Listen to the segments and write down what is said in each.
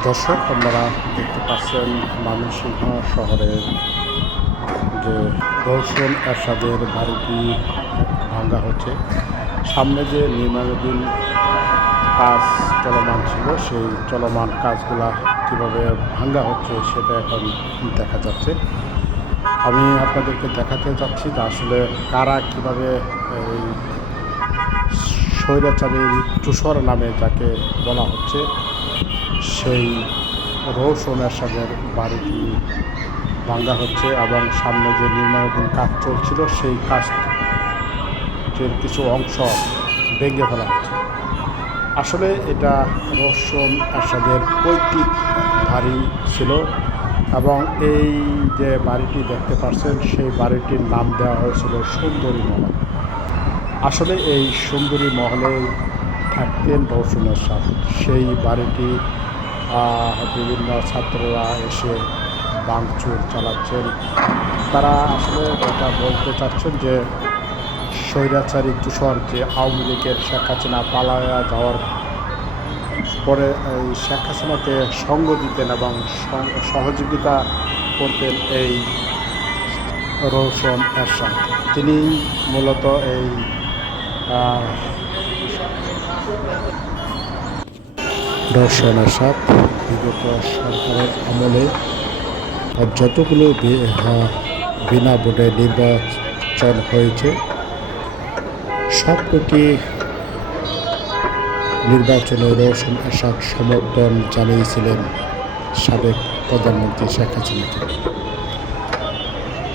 দর্শক, আপনারা দেখতে পাচ্ছেন ময়মনসিংহ শহরের যে রৌশন এরশাদের বাড়িটি ভাঙ্গা হচ্ছে। সামনে যে নির্মাণাধীন কাজ চলমান ছিল, সেই চলমান কাজগুলা কীভাবে ভাঙ্গা হচ্ছে সেটা এখন দেখা যাচ্ছে। আমি আপনাদেরকে দেখাতে যাচ্ছি যে আসলে কারা কীভাবে এই স্বৈরাচারীর চুষর নামে যাকে বলা হচ্ছে সেই রৌশন এরশাদের বাড়িটি ভাঙ্গা হচ্ছে এবং সামনে যে নির্মাণাধীন কাজ চলছিল, সেই কাজের কিছু অংশ ভেঙে ফেলা হচ্ছে। আসলে এটা রৌশন এরশাদের পৈতৃক বাড়ি ছিল এবং এই যে বাড়িটি দেখতে পাচ্ছেন, সেই বাড়িটির নাম দেওয়া হয়েছিল সুন্দরী মহল। আসলে এই সুন্দরী মহলে থাকতেন রৌশনের সাথ সেই বাড়িটি বিভিন্ন ছাত্ররা এসে বাংচুর চালাচ্ছেন। তারা আসলে এটা বলতে চাচ্ছেন যে, স্বৈরাচারী তুষর যে আওয়ামী লীগের শেখ হাসিনা পালায়া যাওয়ার পরে এই শেখ হাসিনাকে সঙ্গ দিতেন এবং সহযোগিতা করতেন এই রৌশন এরশাদ। তিনি মূলত এই আহ, রৌশন এরশাদ বিগত সরকারের আমলে যতগুলো বিনা ভোটে নির্বাচন হয়েছে সবকটি নির্বাচনে রৌশন এরশাদ সমর্থন জানিয়েছিলেন সাবেক প্রধানমন্ত্রী শেখ হাসিনাকে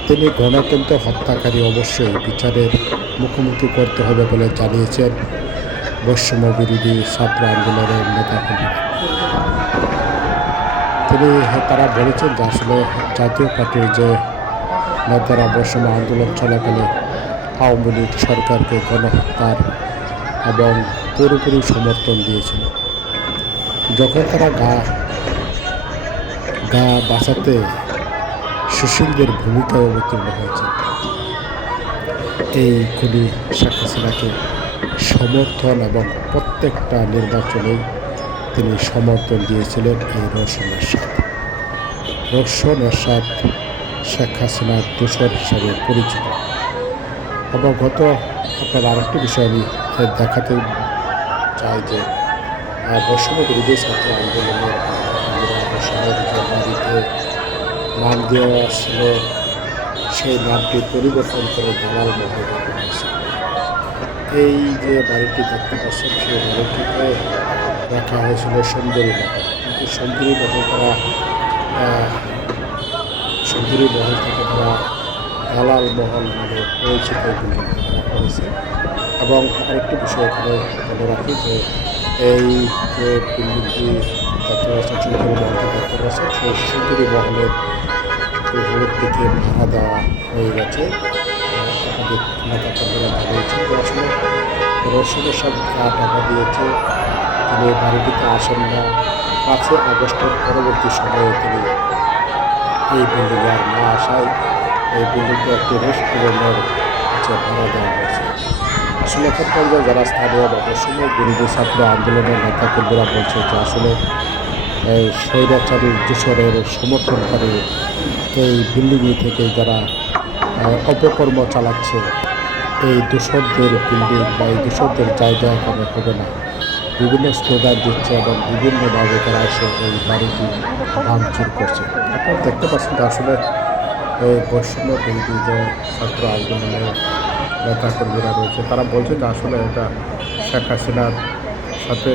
তিনি গণতন্ত্র হত্যাকারী অবশ্যই বিচারের মুখোমুখি করতে হবে বলে জানিয়েছেন। বৈষম্য বিরোধী ছাত্র আন্দোলনের নেতাকর্মীরা। তিনি তারা বলেছেন যে আসলে জাতীয় পার্টির যে নেতারা বৈষম্য আন্দোলন চলাকালে আওয়ামী লীগ সরকারকে গণহত্যার এবং পুরোপুরি সমর্থন দিয়েছিল। যখন তারা গা গা বাঁচাতে সুশীলদের ভূমিকায় অবতীর্ণ হয়েছে এই খুনি শেখ হাসিনাকে সমর্থন এবং প্রত্যেকটা নির্বাচনেই তিনি সমর্থন দিয়েছিলেন এই রোশন এরশাদ রোশন এরশাদ শেখ হাসিনার দূষণ হিসাবে পরিচিত। এবং গত আপনার আরেকটি বিষয় আমি দেখাতে চাই যে বৈষম্য বিরোধী ছাত্র আন্দোলনের বাড়িতে নাম দেওয়া ছিল, সেই নামটি পরিবর্তন করে দালাল মহল হয়েছে এই যে বাড়িটি দেখতে পাচ্ছেন, সেই বাড়িটিতে রাখা হয়েছিল সুন্দরী মহল। কিন্তু সুন্দরী মহল তারা সুন্দরী মহল থেকে তারা দালাল মহল নামে পরিচিত বিল্ডিংটি করা হয়েছে। এবং আরেকটি বিষয় এখানে বলে রাখি যে, এই যে বিল্ডিংটি দেখতে পাচ্ছেন, সুন্দরী মহলটি দেখতে পাচ্ছেন, সেই সুন্দরী মহলের দিকে ভাড়া দেওয়া হয়ে গেছে। একাধিক নেতা কর্মীরা আসলে রসুনের সাথে যা টাকা দিয়েছে। তিনি বাড়িটিতে আসেন না। পাঁচই আগস্টের পরবর্তী সময়ে তিনি এই বিল্ডিংয়ে আর না আসায় এই বিল্ডিংটি একটি রেস্টুরেন্টের কাছে ভাড়া দেওয়া হয়েছে। আসলে এখানকার যারা স্থানীয় বৈষম্য বিরোধী ছাত্র আন্দোলনের নেতাকর্মীরা বলছে যে আসলে এই স্বৈরাচারীর দূষণের সমর্থনকারী এই বিল্ডিংয়ে থেকে যারা অপকর্ম চালাচ্ছে। এই দূষকদের বিল্ডিং বা এই দূষকদের জায়গা এখানে হবে না। বিভিন্ন স্লোগান দিচ্ছে এবং বিভিন্নভাবে তারা এসে এই বাড়িটি ভাঙচুর করছে। আপনারা দেখতে পাচ্ছেন আসলে এই বৈষম্য বিরোধী যে ছাত্র আন্দোলনের নেতাকর্মীরা রয়েছে, তারা বলছে যে আসলে এটা শেখ হাসিনার সাথে